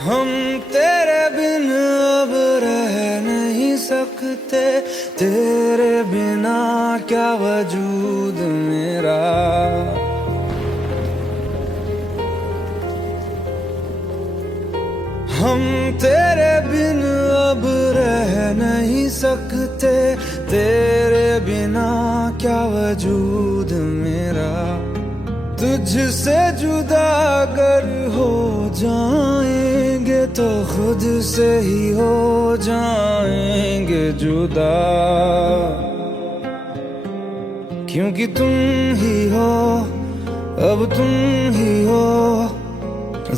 हम तेरे बिन अब रह नहीं सकते, तेरे बिना क्या वजूद मेरा। हम तेरे बिन अब रह नहीं सकते, तेरे बिना क्या वजूद मेरा। तुझसे जुदा अगर हो जाएंगे तो खुद से ही हो जाएंगे जुदा, क्योंकि तुम ही हो, अब तुम ही हो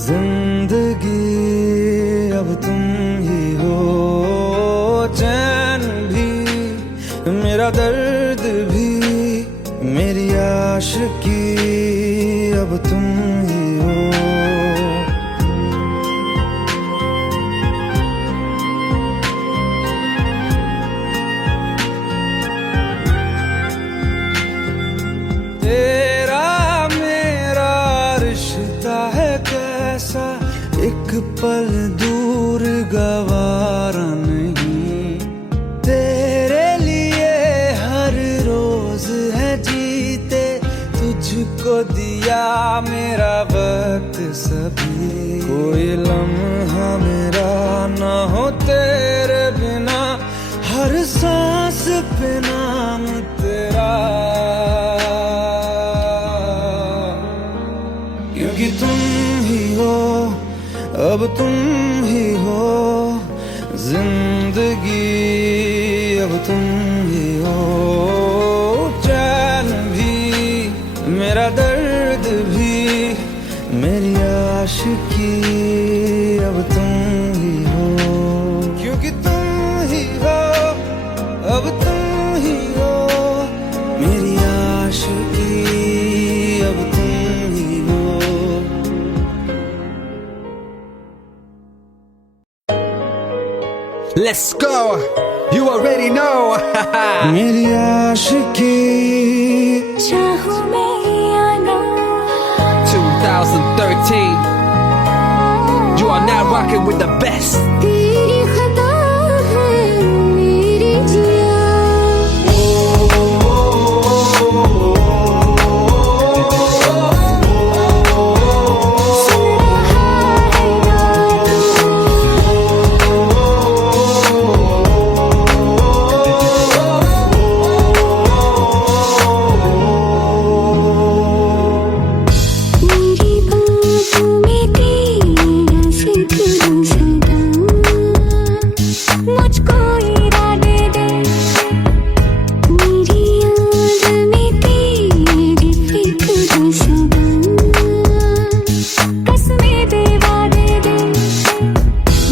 जिंदगी, अब तुम ही हो। चैन भी मेरा दर्द भी मेरी आशिकी, अब तुम ही हो। तेरा मेरा रिश्ता है कैसा, एक पल दूर गवारा नहीं। मेरा वक्त सभी, कोई लम्हा मेरा ना हो तेरे बिना, हर सांस पे नाम तेरा, क्योंकि तुम ही हो, अब तुम ही हो जिंदगी, अब तुम ही हो चैन भी, मेरा दर्द भी, मेरी आशिकी, अब तुम ही हो, क्योंकि तुम ही हो, अब तुम ही हो मेरी आशिकी, अब तुम ही हो। Let's go! You already know! मेरी आशिकी चाहूं मैं या ना 2013. You are now rocking with the best. तेरी खता है मेरी जिया, सुन रहा है ना मेरी बातों में तेरा जिक्र सदा, मुझको इरादे दे, मेरी याद में तेरी फिक्र सदा, कसमें दे वादे दे,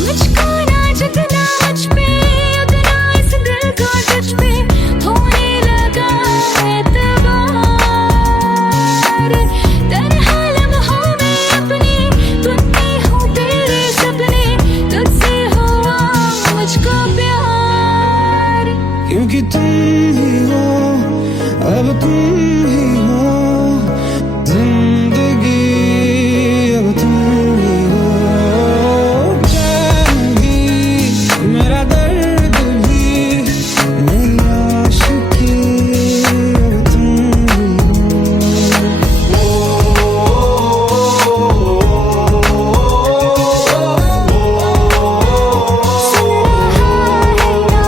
मुझको ना जितना मुझ पे उतना इस दिल को तुझ पे होने लगा एतबार, तन्हा लम्हों में अपने बुनती हूँ तेरे सपने, तुझसे हुआ मुझको प्यार, क्योंकि तुम ही हो, अब तुम ही हो जिंदगी, अब तुम ही हो चैन भी, मेरा दर्द भी, मेरी आशिकी, अब तुम ही हो। सुन रहा है ना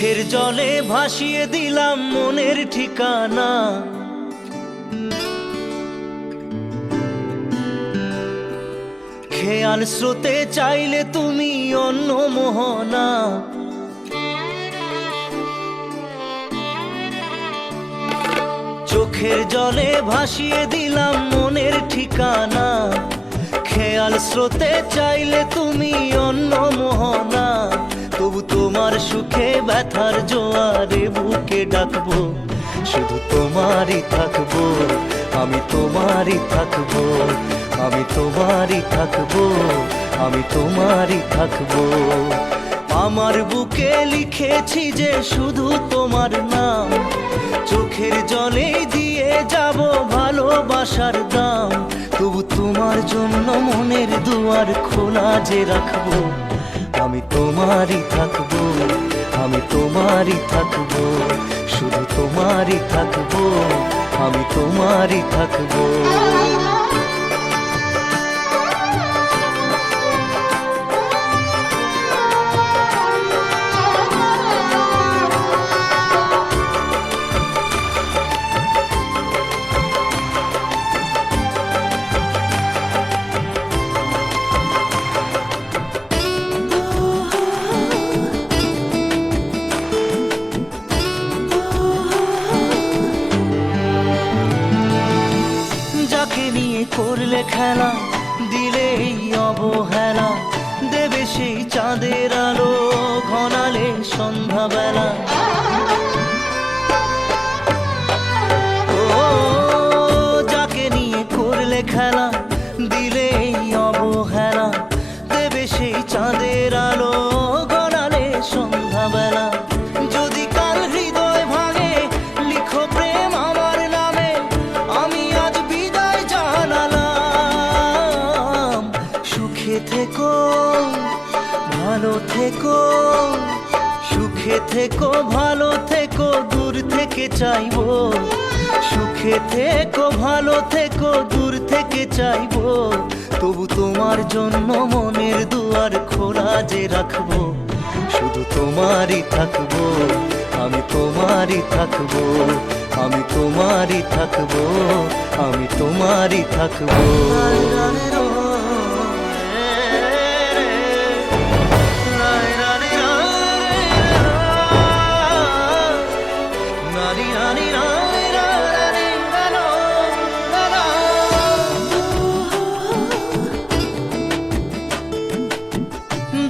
চোখের জলে ভাসিয়ে দিলাম মনের ঠিকানা, খেয়াল স্রোতে চাইলে তুমি অন্য মোহনা। চোখের জলে ভাসিয়ে দিলাম মনের ঠিকানা, খেয়াল স্রোতে চাইলে তুমি অন্য মোহনা। তবু তোমার সুখে ব্যথার জোয়ারে বুকে ডাকবো, শুধু তোমারই থাকবো, আমি তোমারই থাকবো, আমি তোমারই থাকবো, আমি তোমারই থাকবো। আমার বুকে লিখেছি যে শুধু তোমার নাম, চোখের জলে দিয়ে যাব ভালোবাসার দাম। তবু তোমার জন্য মনের দুয়ার খোলা যে রাখবো, আমি তোমারই থাকবো, আমি তোমারই থাকবো, শুধু তোমারই থাকবো, আমি তোমারই থাকবো। যাকে নিয়ে করলে খেলা, দিলে এই অবহেলা, দেবে সেই চাঁদের আলো ঘনালে সন্ধ্যাবেলা। ও যাকে নিয়ে করলে খেলা, দিলে এই অবহেলা, দেবে সেই চাঁদের আলো ঘনালে সন্ধ্যাবেলা। যদি কাল হৃদয় ভাঙে লিখো প্রেম আমার নামে, আমি আজ বিদায় জানালাম। সুখে থেকো ভালো থেকো, সুখে থেকো ভালো থেকো, দূর থেকে চাইবো। সুখে থেকো ভালো থেকো, দূর থেকে চাইবো। তবু তোমার জন্য মনের দুয়ার খোলা যে রাখবো, শুধু তোমারই থাকবো, আমি তোমারই থাকবো, আমি তোমারই থাকবো, আমি তোমারই থাকবো।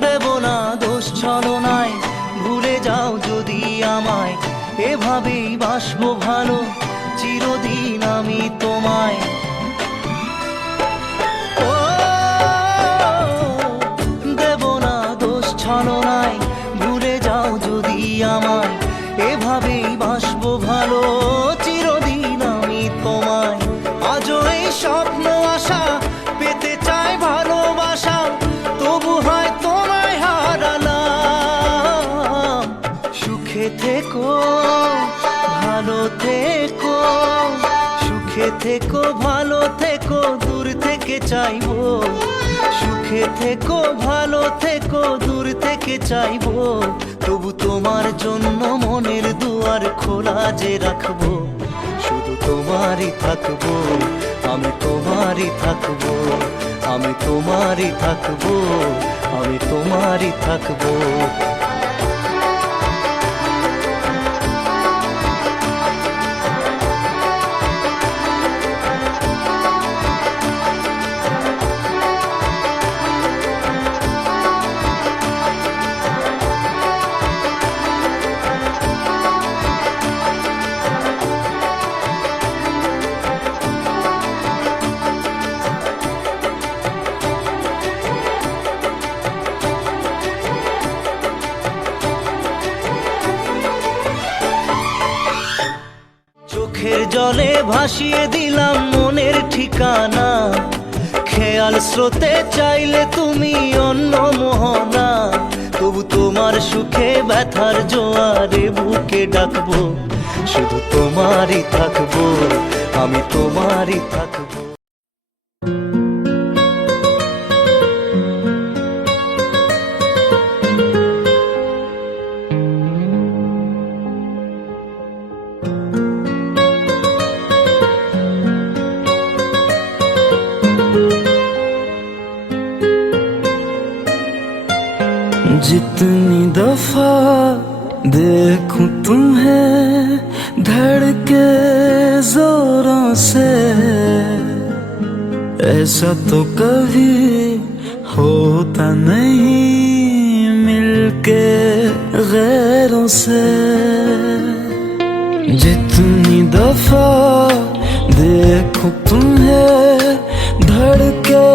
দেব না দোষ ছলনায়, ভুলে যাও যদি আমায়, এভাবেই বাসবো ভালো চিরদিন আমি তোমায়। ও দেব না দোষ ছলনায়, ভুলে যাও যদি আমায়, এভাবেই বাসবো ভালো চিরদিন আমি তোমায়। আজও এই স্বপ্ন আশা পেতে চাই ভালোবাসা, তবু হয় তোমায় হারালাম। সুখে থেকো ভালো থেকো, সুখে থেকো ভালো থেকো, দূর থেকে চাইবো। সুখে থেকো ভালো থেকো, দূর থেকে চাইবো। তবু তোমার জন্য মনের দুয়ার খোলা যে রাখবো, শুধু তোমারই থাকবো, আমি তোমারই থাকবো, আমি তোমারই থাকবো, আমি তোমারই থাকবো। চোখের জলে ভাসিয়ে দিলাম মনের ঠিকানা, খেয়াল স্রোতে চাইলে তুমি অন্য মোহনা। তবু তোমার সুখে ব্যথার জোয়ারে বুকে ডাকবো, শুধু তোমারই থাকবো, আমি তোমারই থাকবো। जितनी दफा देखूं तुम्हें धड़के जोरों से, ऐसा तो कभी होता नहीं मिलके गैरों से। जितनी दफा देखूं तुम्हें धड़के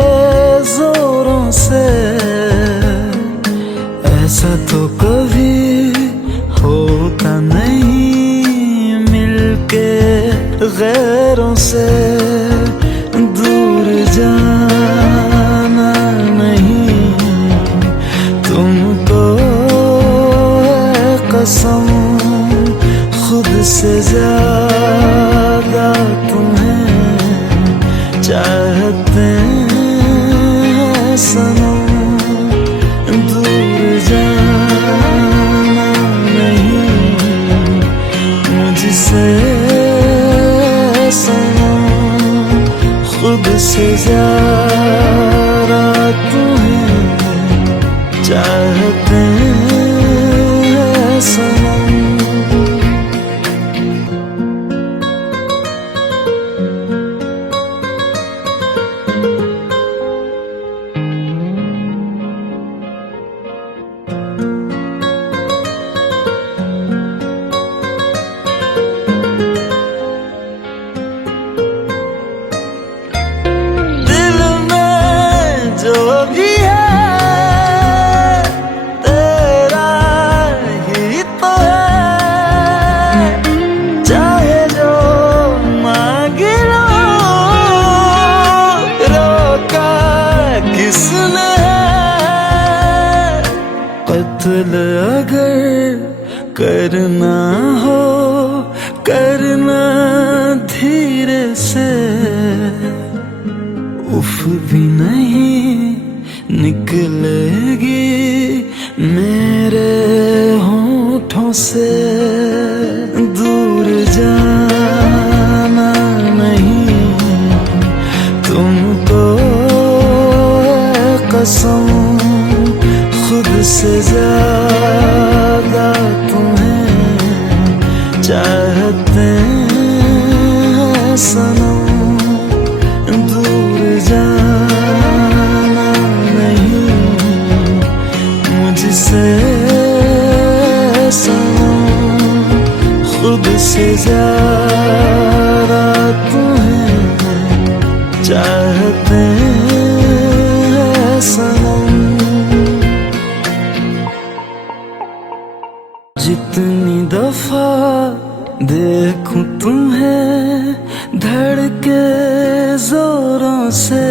जोरों से, ऐसा तो कभी होता नहीं मिलके गैरों से। दूर जाना नहीं तुमको है कसम, खुद से ज्यादा तुम्हें चाहते हैं सनम। दूर जाना नहीं मुझसे सनम, खुद से ज्यादा तुम्हें चाहते हैं सनम। जो भी है तेरा ही तो है, चाहे जो मांग लो, रोका किसने है। कत्ल अगर करना हो करना धीरे से, उफ भी नहीं निकलेगी मेरे होठों से। दूर जाना नहीं तुमको है कसम, खुद से ज्यादा तुम्हें चाहते हैं सनम। दूर जाना नहीं मुझसे सनम, खुद से ज्यादा तुम्हें चाहते हैं सनम। जितनी दफा देखूं तुम्हें धड़के जोरों से,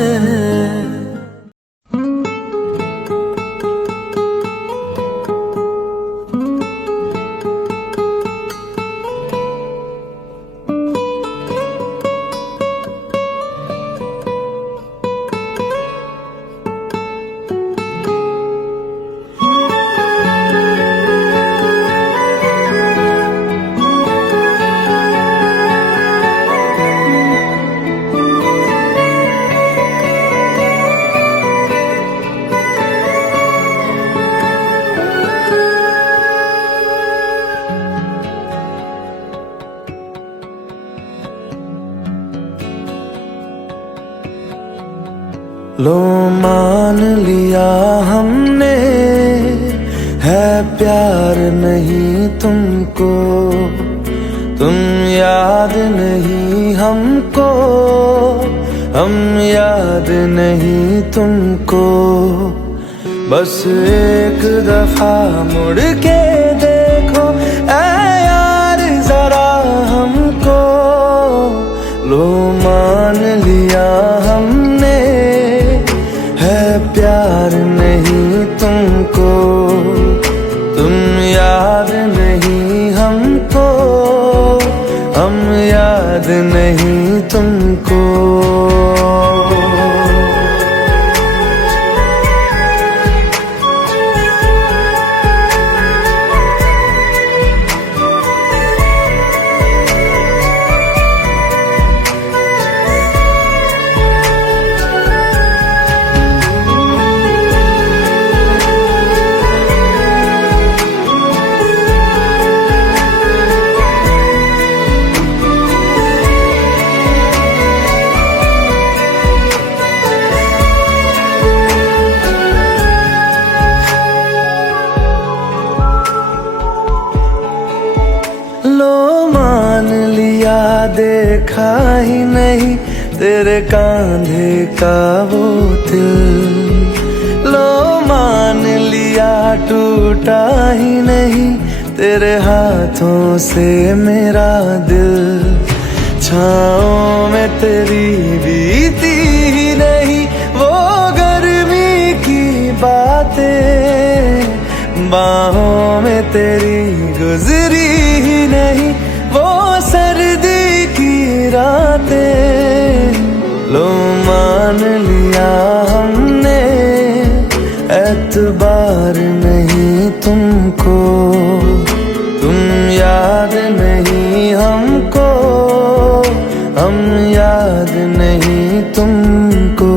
लो मान लिया हमने है प्यार नहीं तुमको, तुम याद नहीं हमको, हम याद नहीं तुमको। बस एक दफा मुड़ के देखो ऐ यार जरा हमको। लो मान लिया हमने है प्यार नहीं तुमको, तुम याद नहीं हमको, हम याद नहीं तुमको। देखा ही नहीं तेरे कांधे का वो तिल। लो मान लिया टूटा ही नहीं तेरे हाथों से मेरा दिल। छाँव में तेरी बीती ही नहीं वो गर्मी की बातें, बाहों में तेरी गुजरी ही नहीं वो सर्दी की रातें। लो मान लिया हमने एतबार नहीं तुमको, तुम याद नहीं हमको, हम याद नहीं तुमको।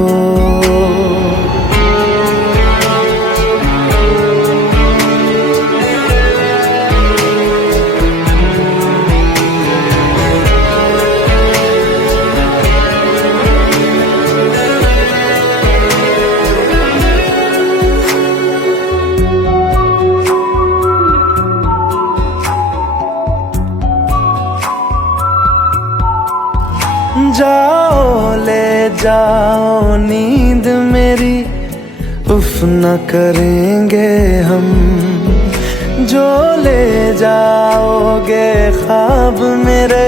जाओ ले जाओ नींद मेरी, उफ न करेंगे हम। जो ले जाओगे ख्वाब मेरे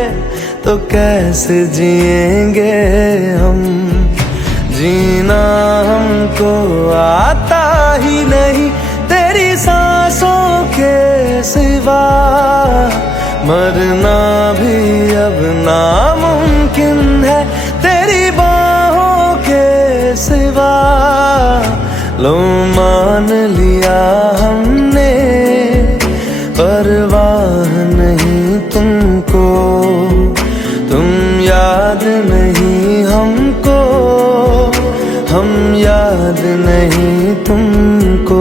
तो कैसे जिएंगे हम। जीना हमको आता ही नहीं तेरी सांसों के सिवा, मरना भी अब नामुमकिन है तेरी बाहों के सिवा। लो मान लिया हमने परवाह नहीं तुमको, तुम याद नहीं हमको, हम याद नहीं तुमको।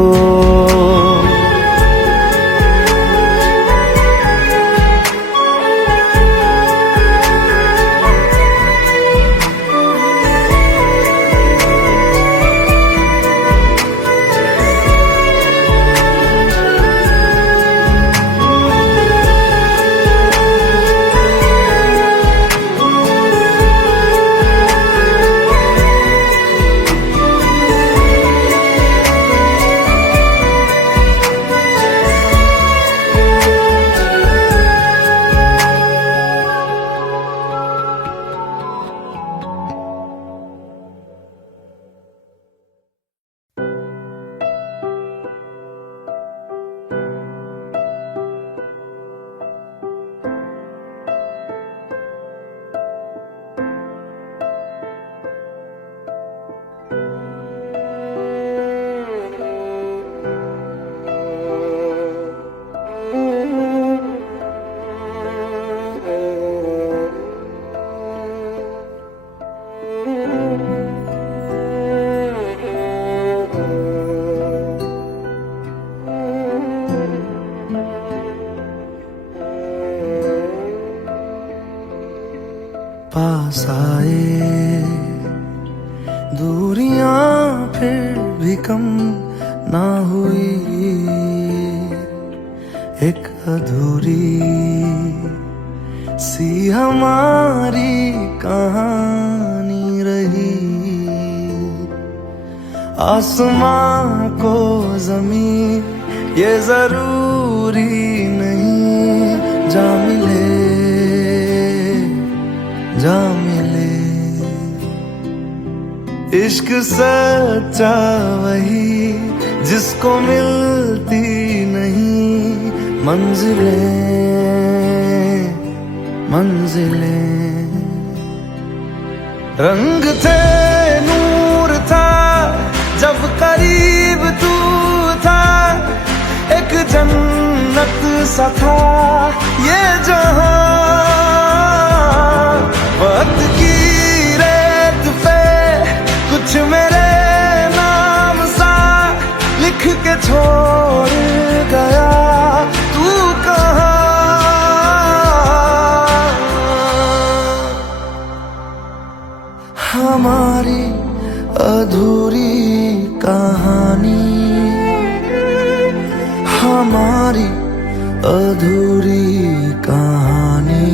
पास आए दूरियां फिर भी कम ना हुई, एक अधूरी सी हमारी कहानी रही। आसमां को ज़मीन ये जरूरी नहीं, जा मिले जा मिले। इश्क सच्चा वही जिसको मिलती नहीं मंजिलें मंजिलें। रंग थे नूर था जब करीब तू था, एक जन्नत सा था ये जहां। वक्त की रेत पे कुछ मेरे नाम सा लिख के छोड़ गया तू कहाँ। हमारी अधूरी कहानी, हमारी अधूरी कहानी।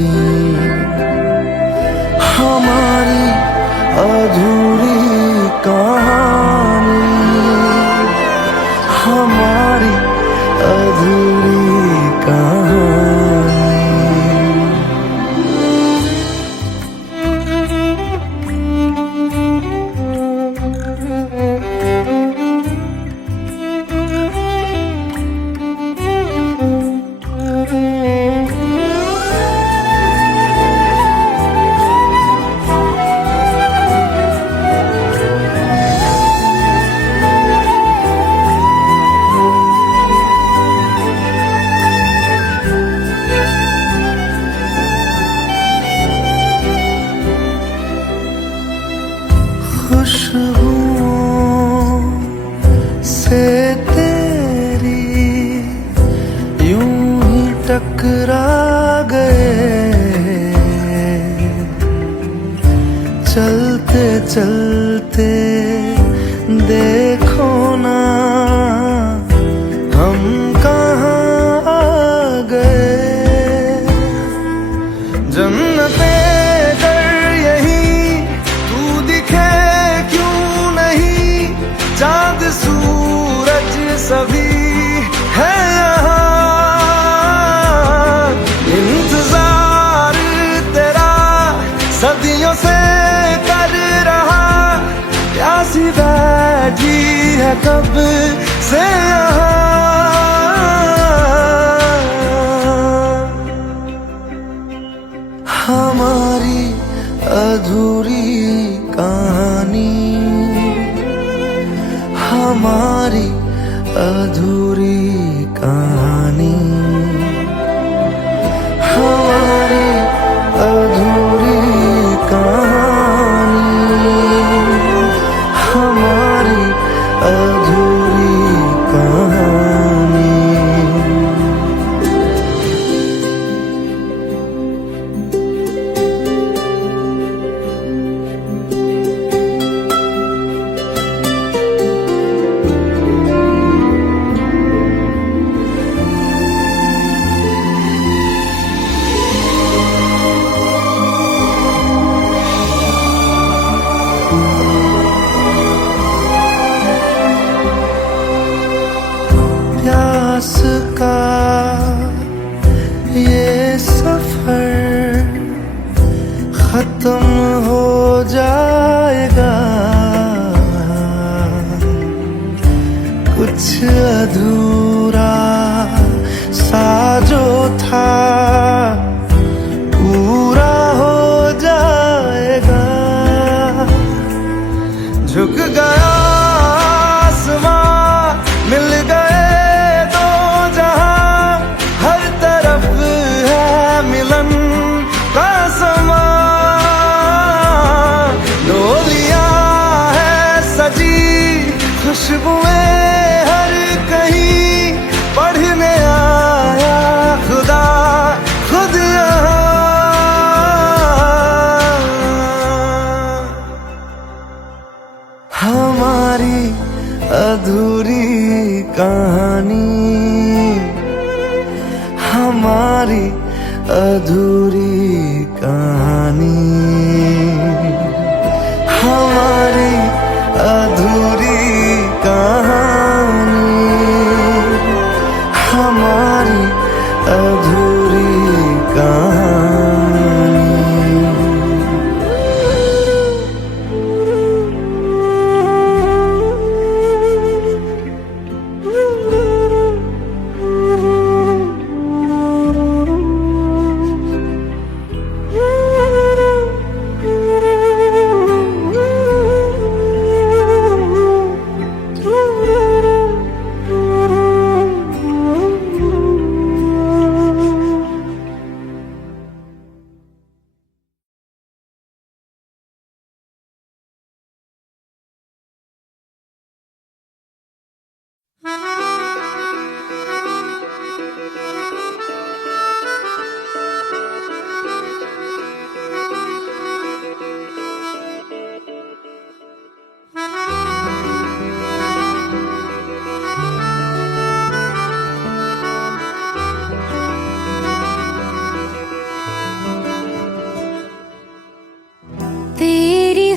से तेरी यूं ही टकरा गए, चलते चलते देखो ना हम कहाँ आ गए। जन्नते कर यही तू दिखे क्यों नहीं, चांद सूरज सभी है यहाँ। इंतजार तेरा सदियों से कर रहा, प्यासी बैठी है कब से यहाँ। हमारी अधूरी कहानी, हमारी अधूरी कहानी, हमारी अधूरी कहानी, हमारी अधूरी कहानी। प्यास का ये सफर खत्म हो जाएगा, कुछ अधूरा सा जो था पूरा हो जाएगा। झुक गया आसमां, मिल गए दो जहां, हर तरफ है मिलन का समा। डोलियां है सजी, खुशबुएं हर कहीं, पढ़ने आया खुदा खुद यहाँ। हमारी अधूरी कहानी, हमारी अधूरी कहानी, हमारी अधूरी कहानी, हमारी अधूरी कहानी।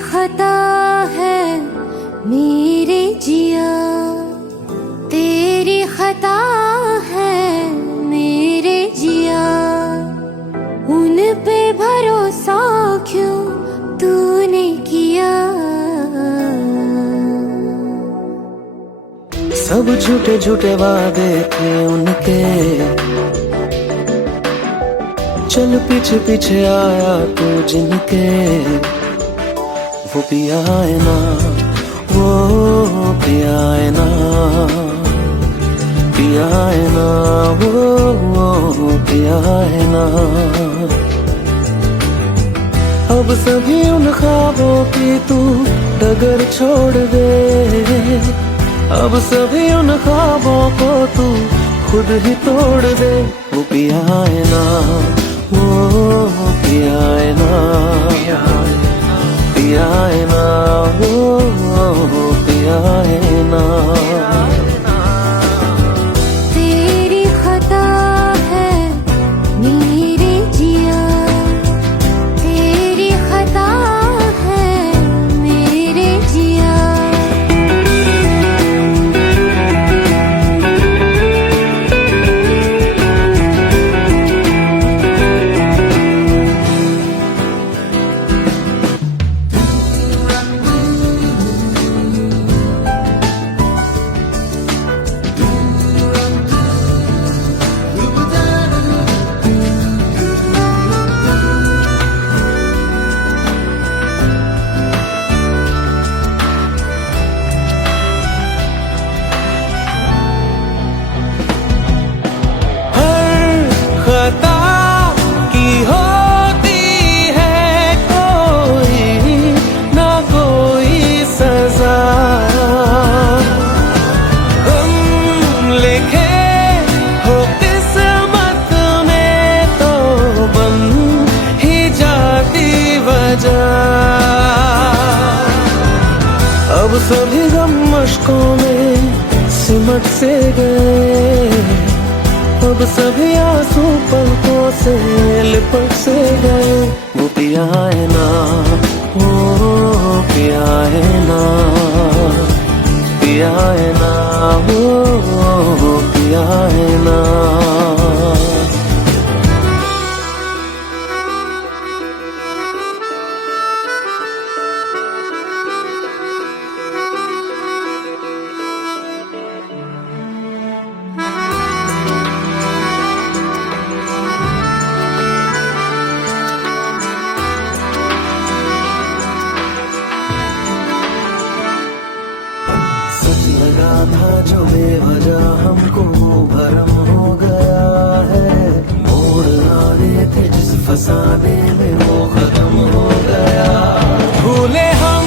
खता है मेरे जिया, तेरी खता है मेरे जिया, उन पे भरोसा क्यों तूने किया। सब झूठे झूठे वादे थे उनके, चल पीछे पीछे आया तू जिनके। वो पिया है ना, वो पिया है ना, पिया है ना, वो पिया है ना। अब सभी उन ख्वाबों की तू डगर छोड़ दे, अब सभी उन ख्वाबों को तू खुद ही तोड़ दे। वो पिया है ना, वो पिया है ना, पिया है ना, वो पिया है ना। तेरी खता है मेरे जिया, तेरी खता है मेरे जिया। खता की होती है कोई ना कोई सजा, हम लिखे हो किस्मत में तो बन ही जाती वजह। अब सभी गम मुश्कों में सिमट से गए, अब सभी आंसू पलकों से लिपट से गए। वो पिया है ना, वो पिया है ना, पिया है ना, वो पिया है ना। लगा था जो बेवजह हमको भरम हो गया है, मोड़ आने थे जिस फसाने में वो खत्म हो गया। भूले हम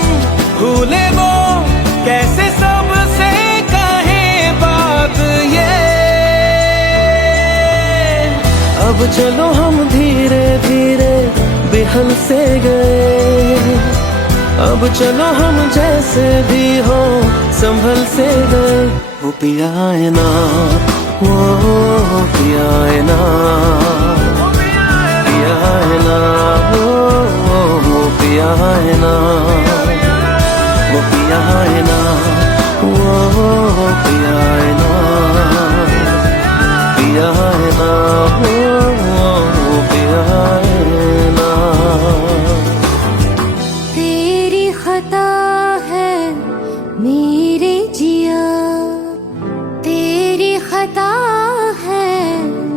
भूले वो कैसे सबसे कहे बात ये, अब चलो हम धीरे धीरे बेहल से गए। अब चलो हम जैसे भी हो संभल से गए। वो पिया है ना, वो पिया है ना, पिया है ना, वो पिया है ना, वो पिया है ना, वो पिया है ना, पिया है ना, वो पिया है ना। खता है मेरे जिया, तेरी खता है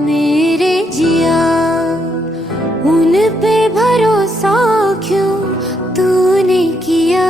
मेरे जिया। उन पे भरोसा क्यों तूने किया,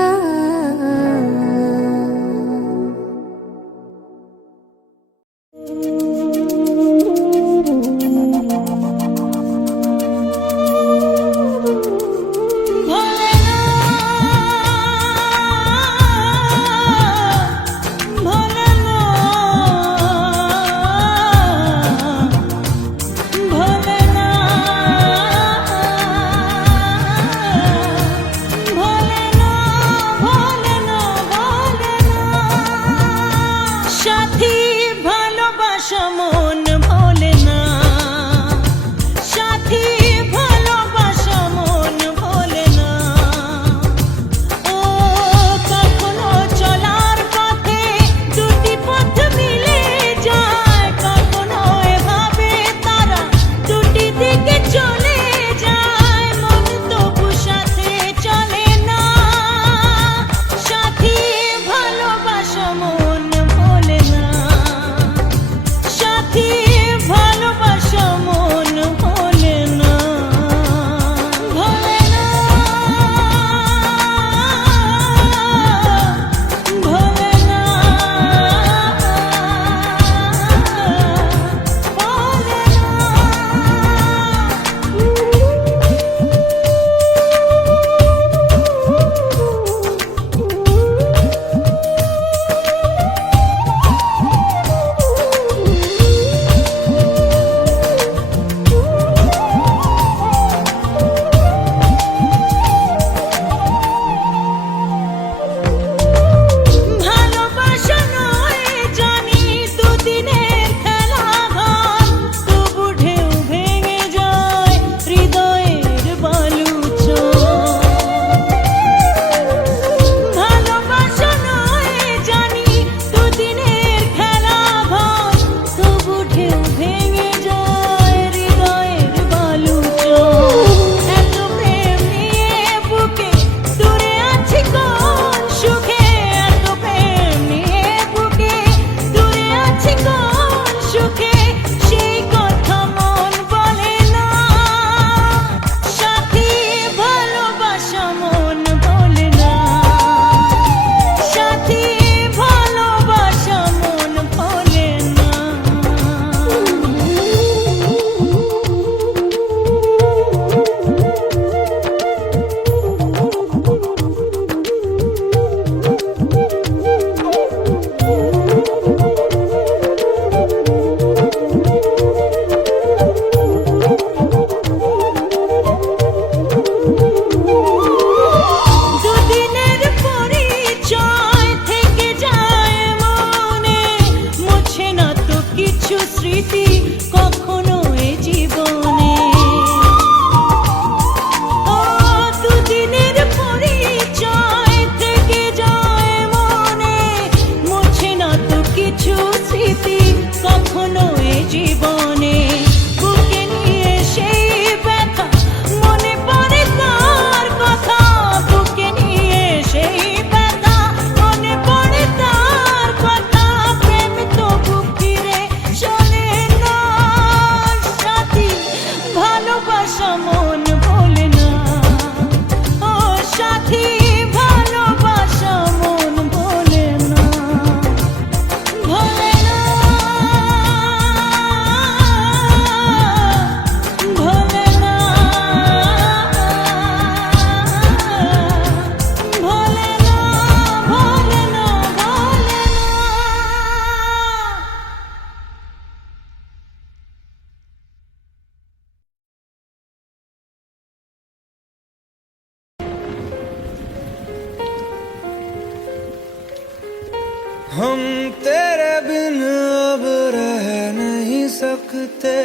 हम तेरे बिन अब रह नहीं सकते,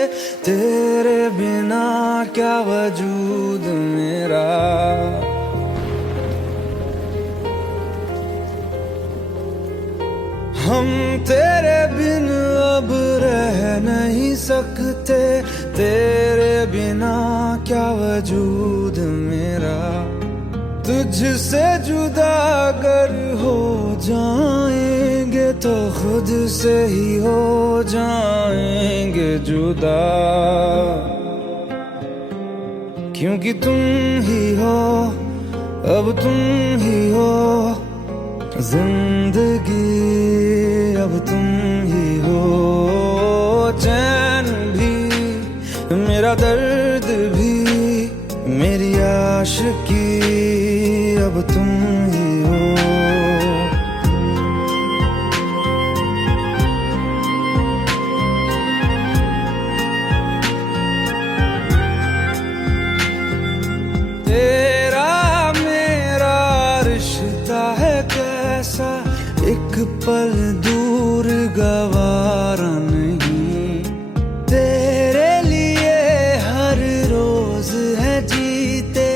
तेरे बिना क्या वजूद मेरा। हम तेरे बिन अब रह नहीं सकते, तेरे बिना क्या वजूद मेरा। तुझसे जुदा अगर हो जाएंगे तो खुद से ही हो जाएंगे जुदा, क्योंकि तुम ही हो, अब तुम ही हो जिंदगी, अब तुम ही हो चैन भी, मेरा दर्द भी, मेरी आशिकी, अब तुम ही हो। तेरा मेरा रिश्ता है कैसा, एक पल दूर गवारा नहीं। तेरे लिए हर रोज है जीते,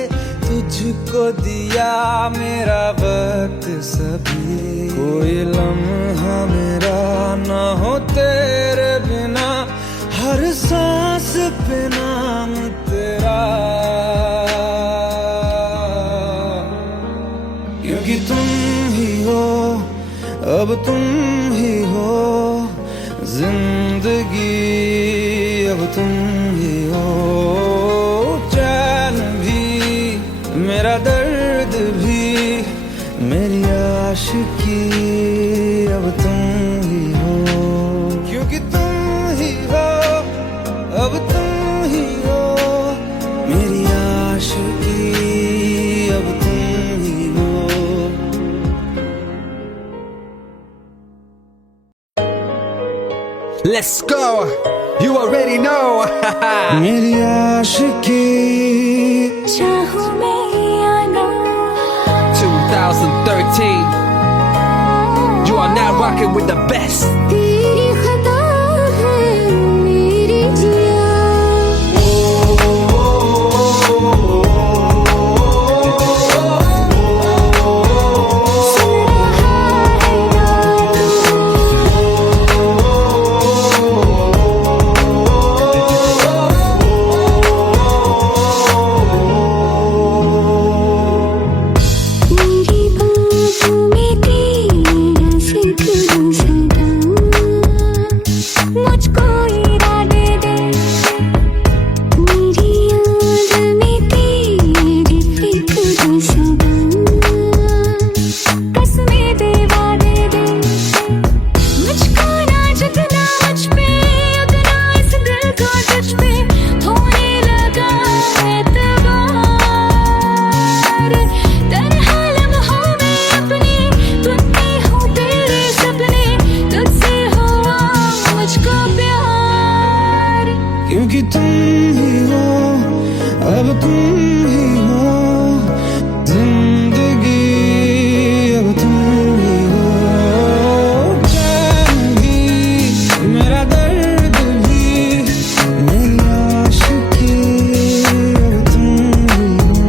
तुझको दिया मेरा वक्त सभी। कोई लम्हा मेरा ना हो तेरे बिना, हर सांस पे नाम तेरा, क्योंकि तुम ही हो, अब तुम ही हो जिंदगी, अब तुम ही हो चैन भी, मेरा दर्द भी, मेरी आशिकी, अब तुम ही हो, क्योंकि तुम ही हो, अब तुम ही हो मेरी आशिकी, अब तुम ही हो। Let's go. You already know. मेरी आशिकी, चाहूं मैं या ना, 2013. You are now rocking with the best. तेरी खता है मेरी जिया। क्योंकि तुम ही हो, अब तुम ही हो जिंदगी, अब तुम ही हो चैन भी, मेरा दर्द भी, मेरी आशिकी, अब तुम ही हो।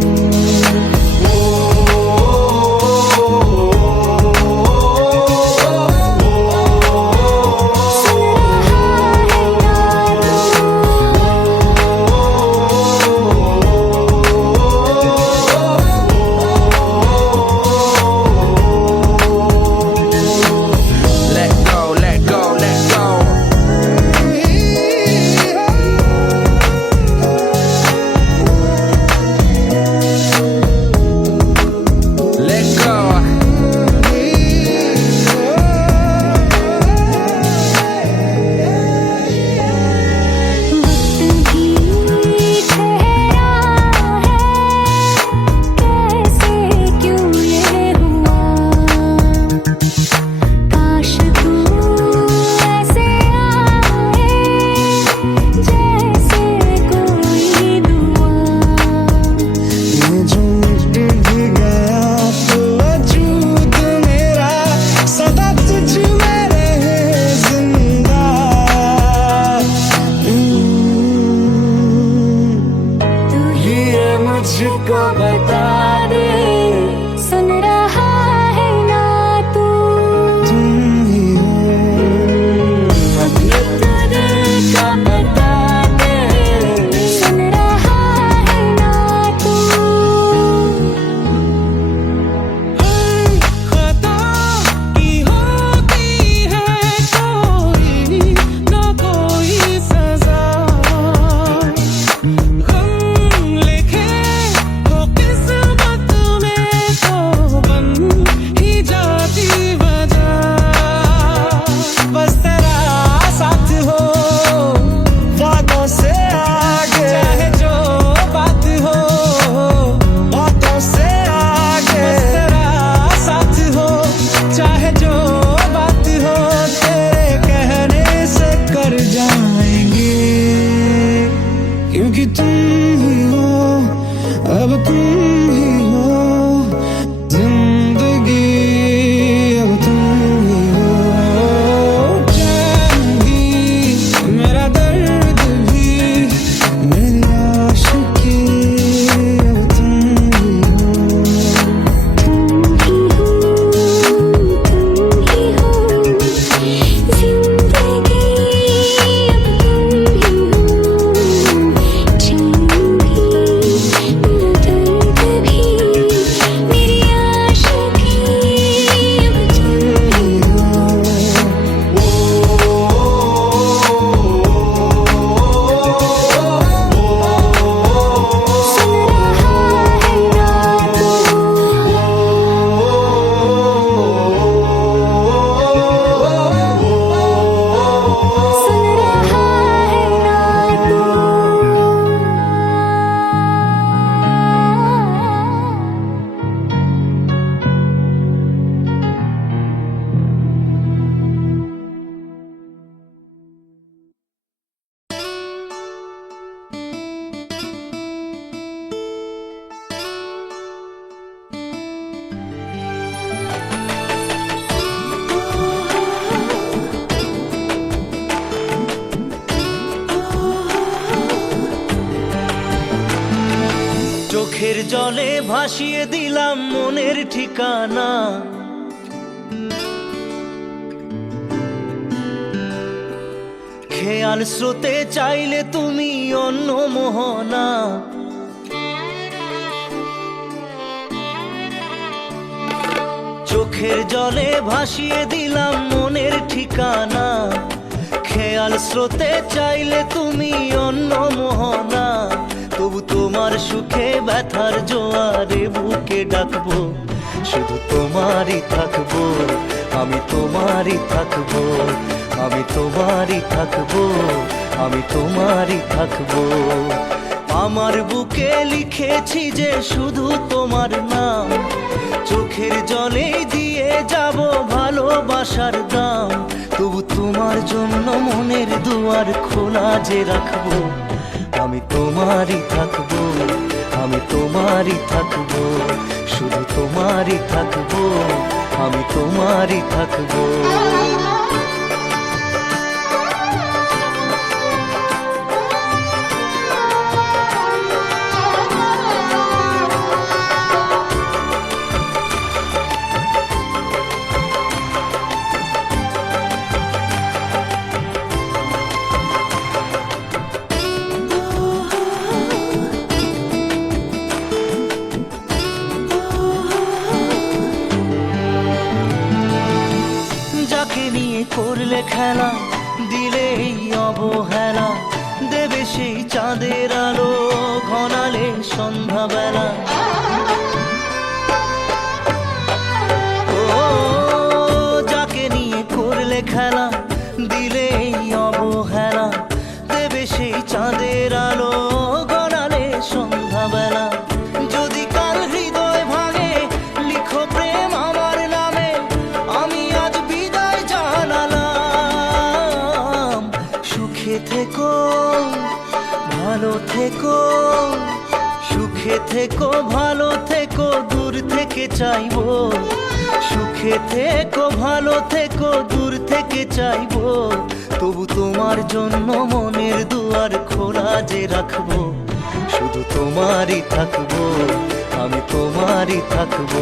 চোখের জলে ভাসিয়ে দিলাম মনের ঠিকানা। খেয়াল স্রোতে চাইলে তুমি অন্য মোহনা। চোখের জলে ভাসিয়ে দিলাম মনের ঠিকানা। খেয়াল স্রোতে চাইলে তুমি অন্য মোহনা। তবু তোমার সুখে ব্যথার জোয়ারে বুকে ডাকবো, শুধু তোমারই থাকবো, আমি তোমারই থাকবো, আমি তোমারই থাকবো, আমি তোমারই থাকবো। আমার বুকে লিখেছি যে শুধু তোমার নাম, চোখের জলে দিয়ে যাব ভালোবাসার দাম। তবু তোমার জন্য মনের দুয়ার খোলা যে রাখবো, আমি তোমারই থাকবো, আমি তোমারই থাকবো, শুধু তোমারই থাকবো, আমি তোমারই থাকবো। যাকে নিয়ে করলে খেলা, দিলে এই অবহেলা, দেবে সেই চাঁদের আলো ঘনালে সন্ধ্যাবেলা। ও যাকে নিয়ে করলে খেলা, দিলে এই অবহেলা, দেবে সেই চাঁদের আলো ঘনালে সন্ধ্যাবেলা। যদি কাল হৃদয় ভাঙে লিখো প্রেম আমার নামে, আমি আজ বিদায় জানালাম। সুখে থেকো, ভালো থেকো, সুখে থেকো, ভালো থেকো, দূর থেকে চাইবো। সুখে থেকো, ভালো থেকো, দূর থেকে চাইবো। তবু তোমার জন্য মনের দুয়ার খোলা যে রাখবো, শুধু তোমারই থাকবো, আমি তোমারই থাকবো,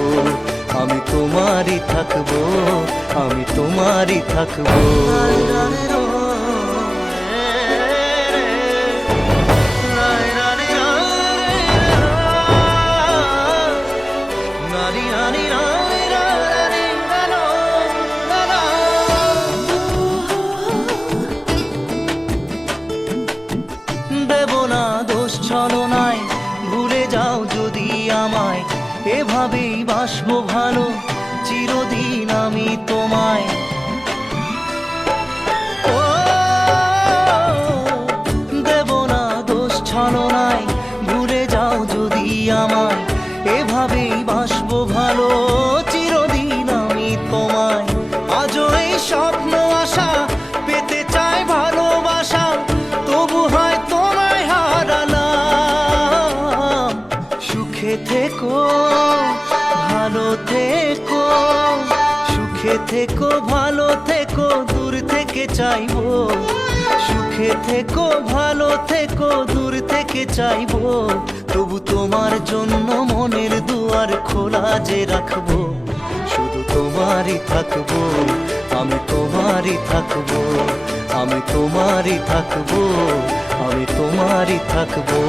আমি তোমারই থাকবো, আমি তোমারই থাকবো। দেব না দোষ ছলনায়, ভুলে যাও যদি আমায়, এভাবেই বাসবো ভালো চিরদিন আমি তোমায়। ও দেব না দোষ ছলনায়, ভুলে যাও যদি আমায়, এভাবেই বাসবো ভালো চিরদিন আমি তোমায়। আজও এই স্বপ্ন আশা পেতে চাই ভালোবাসা, তবু হয় তোমায় হারালাম। সুখে থেকো, ভালো থেকো, সুখে থেকো, ভালো থেকো, দূর থেকে চাইবো। সুখে থেকো, ভালো থেকো, দূর থেকে চাইবো। তবু তোমার জন্য মনের দুয়ার খোলা যে রাখবো, শুধু তোমারই থাকবো, আমি তোমারই থাকবো, আমি তোমারই থাকবো, আমি তোমারই থাকবো।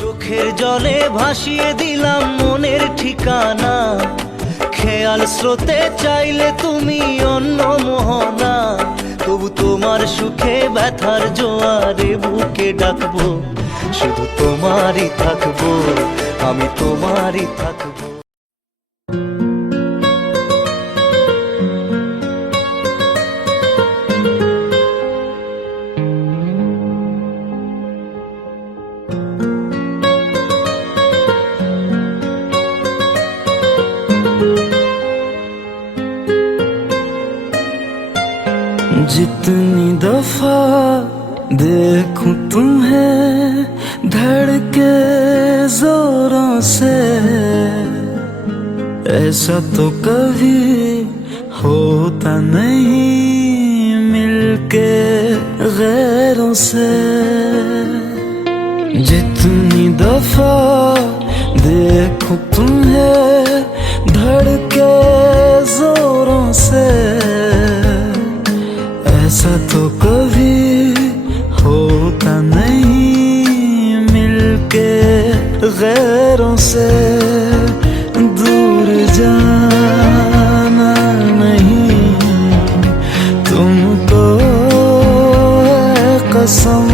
চোখের জলে ভাসিয়ে দিলাম মনের ঠিকানা। খেয়াল স্রোতে চাইলে তুমি অন্য মোহনা। তবু তোমার সুখে ব্যথার জোয়ারে বুকে ডাকবো, শুধু তোমারই থাকবো, আমি তোমারই থাকবো। जितनी दफा देखूं तुम्हें धड़के जोरों से, ऐसा तो कभी होता नहीं मिलके गैरों से। जितनी दफा देखूं तुम्हें धड़के जोरों से, ऐसा तो कभी होता नहीं मिलके गैरों से। दूर जाना नहीं तुमको है कसम,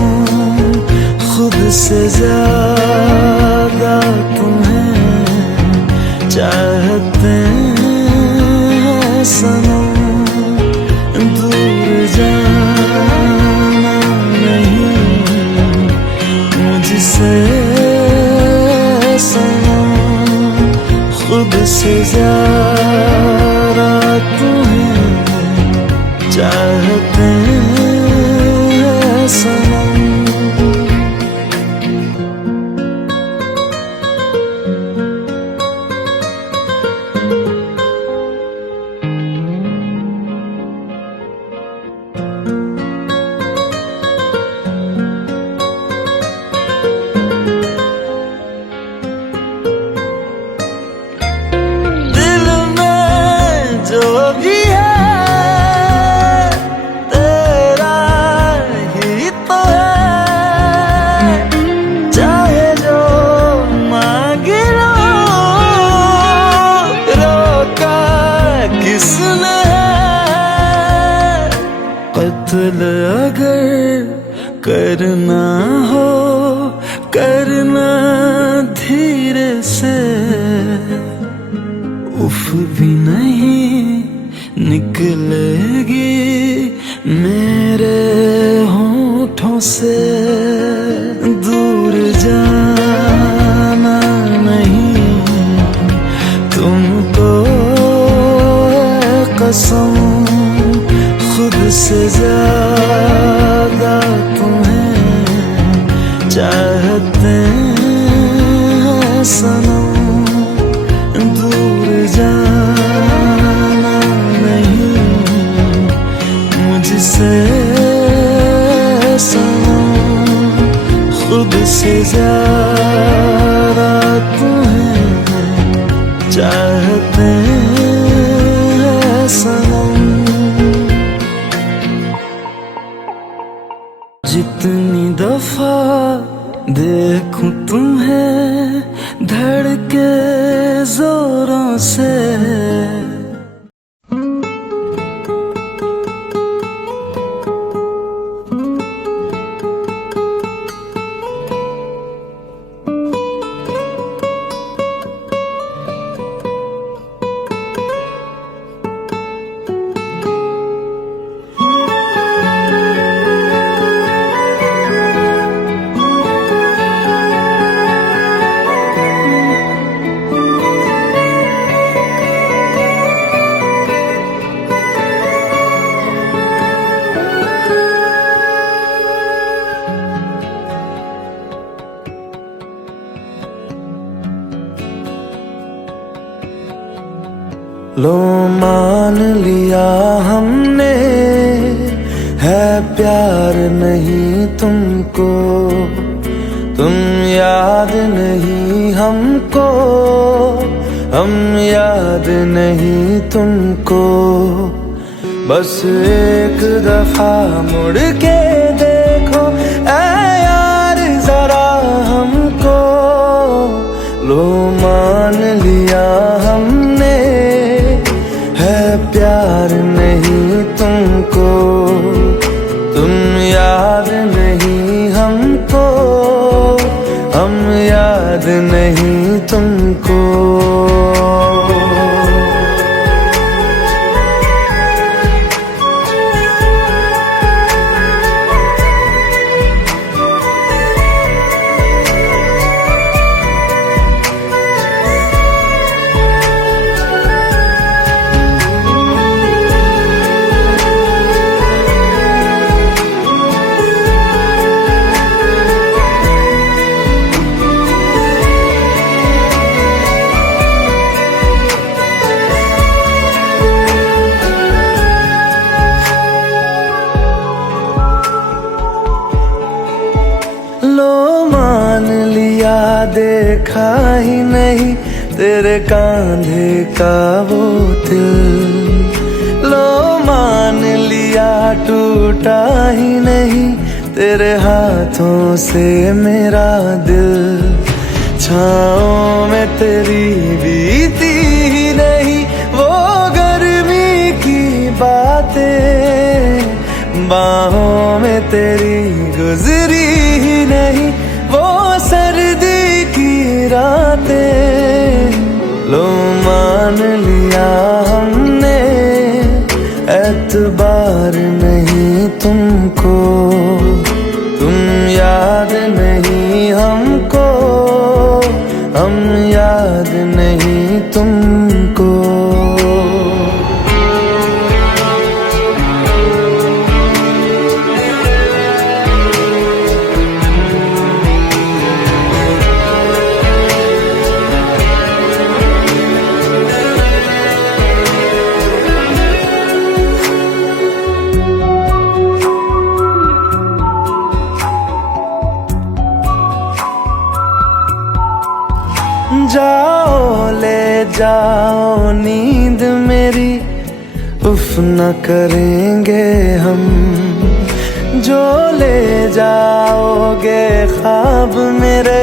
खुद से ज्यादा तुम्हें चाहते हैं सनम। दूर जाना नहीं मुझसे सनम, खुद से ज्यादा तुम्हें चाहते हैं सनम। जो भी है तेरा ही तो है, चाहे जो मांग लो, रोका किसने है। कत्ल अगर करना हो करना धीरे से, उफ भी नहीं निकलेगी मेरे होठों से। दूर जाना नहीं तुमको है कसम, खुद से ज्यादा तुम्हें चाहते हैं सनम। दूर जाना नहीं मुझसे सनम, खुद से ज्यादा तुम्हें चाहते हैं सनम। जितनी दफा देखूं तुम्हें धड़के जोरों से, लो मान लिया हमने है प्यार नहीं तुमको, तुम याद नहीं हमको, हम याद नहीं तुमको। बस एक दफा मुड़ के देखो ऐ यार जरा हमको। लो मान लिया हमने है प्यार नहीं तुमको, तुम याद नहीं हमको, हम याद नहीं तुमको। देखा ही नहीं तेरे कांधे का वो दिल। लो मान लिया टूटा ही नहीं तेरे हाथों से मेरा दिल। छाँव में तेरी बीती ही नहीं वो गर्मी की बातें, बाहों में तेरी गुजरी ही नहीं वो सर्दी की रातें। लो मान लिया हमने एतबार नहीं तुमको, तुम याद नहीं हमको, हम याद नहीं तुमको। जाओ ले जाओ नींद मेरी, उफ न करेंगे हम। जो ले जाओगे ख्वाब मेरे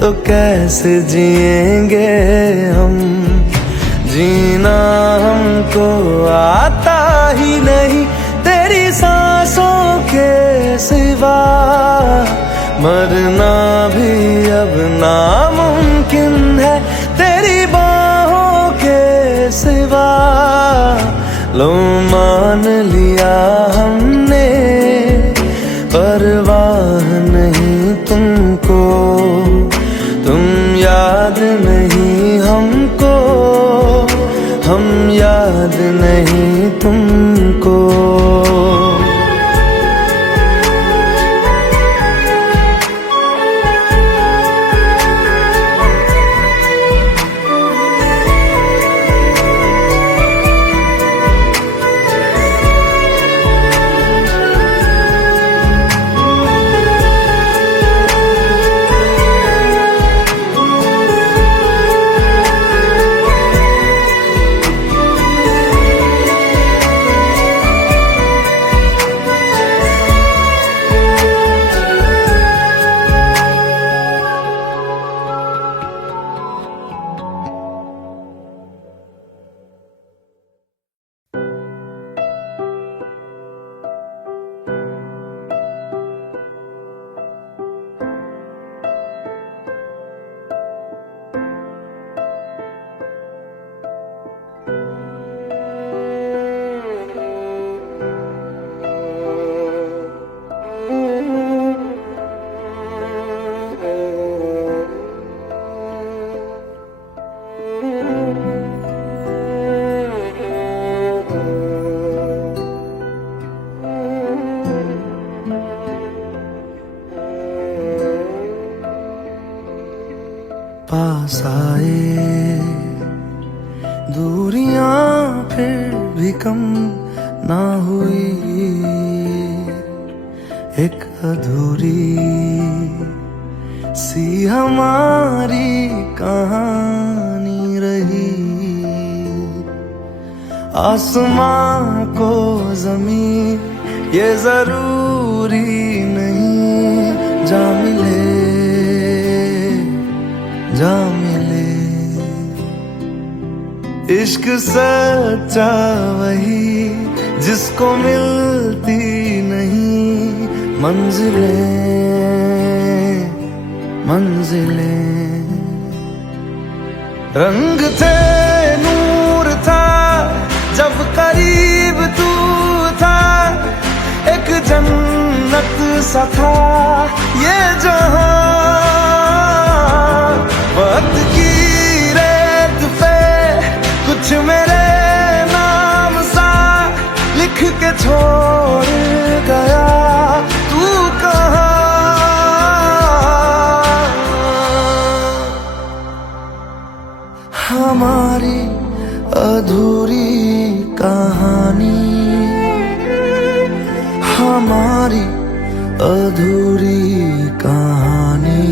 तो कैसे जिएंगे हम। जीना हमको आता ही नहीं तेरी सांसों के सिवा, मरना भी अब नामुमकिन है तेरी बाहों के सिवा। लो मान लिया हमने परवाह नहीं तुमको, तुम याद नहीं हमको, हम याद नहीं तुमको। पास आए दूरियां फिर भी कम ना हुई, एक अधूरी सी हमारी कहानी रही। आसमां को ज़मीन ये जरूरी नहीं जा मिले, जा मिले। इश्क सच्चा वही जिसको मिलती नहीं मंजिलें, मंजिलें। रंग थे नूर था जब करीब तू था, एक जन्नत सा था ये जहां। वक्त की रेत पे कुछ मेरे नाम सा लिख के छोड़ गया तू कहाँ। हमारी अधूरी कहानी, हमारी अधूरी कहानी।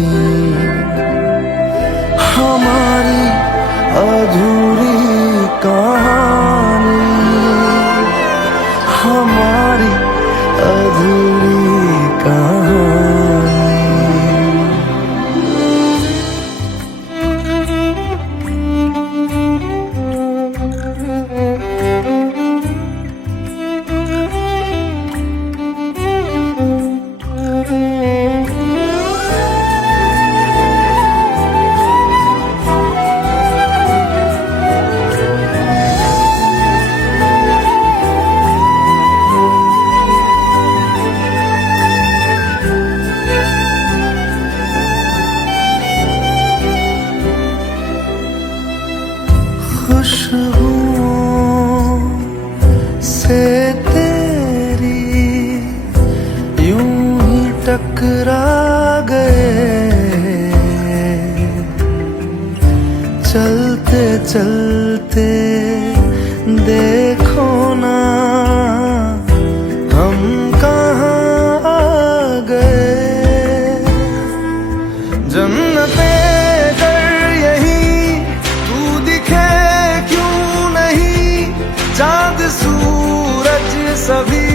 सभी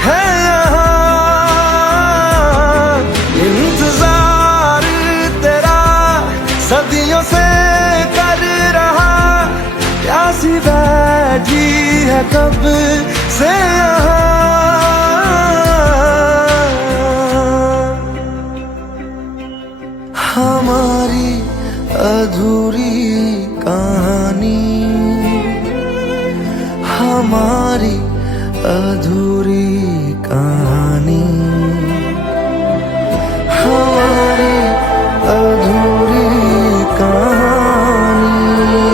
है यहाँ, इंतजार तेरा सदियों से कर रहा, प्यासी बैठी है कब से यहाँ। हमारी अधूरी कहानी, हमारी अधूरी कहानी, हमारी अधूरी कहानी,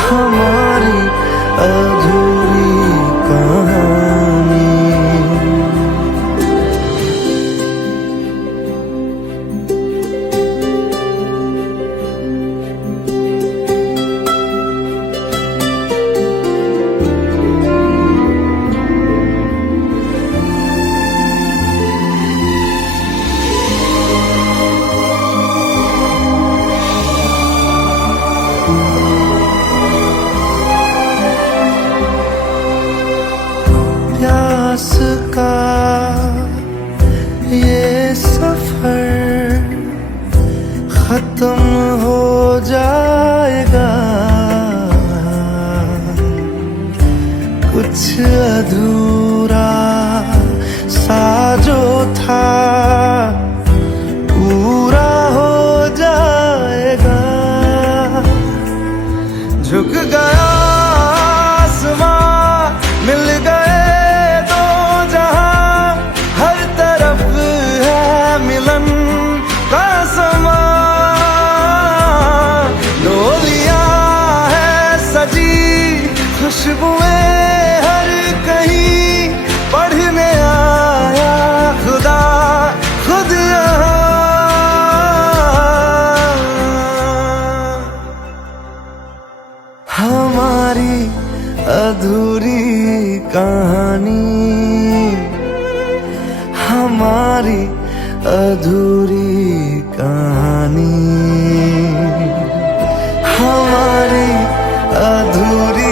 हमारी अधूरी कहानी। प्यास का ये सफर खत्म हो जाएगा, कुछ अधूरा सा जो था पूरा हो जाएगा। झुक गया आसमां, मिल गए दो जहां, हर तरफ है मिलन का समा। डोलियां है सजी, खुशबुएं हर कहीं, पढ़ने आया खुदा खुद यहाँ। हमारी अधूरी कहानी, हमारी अधूरी कहानी, हमारी अधूरी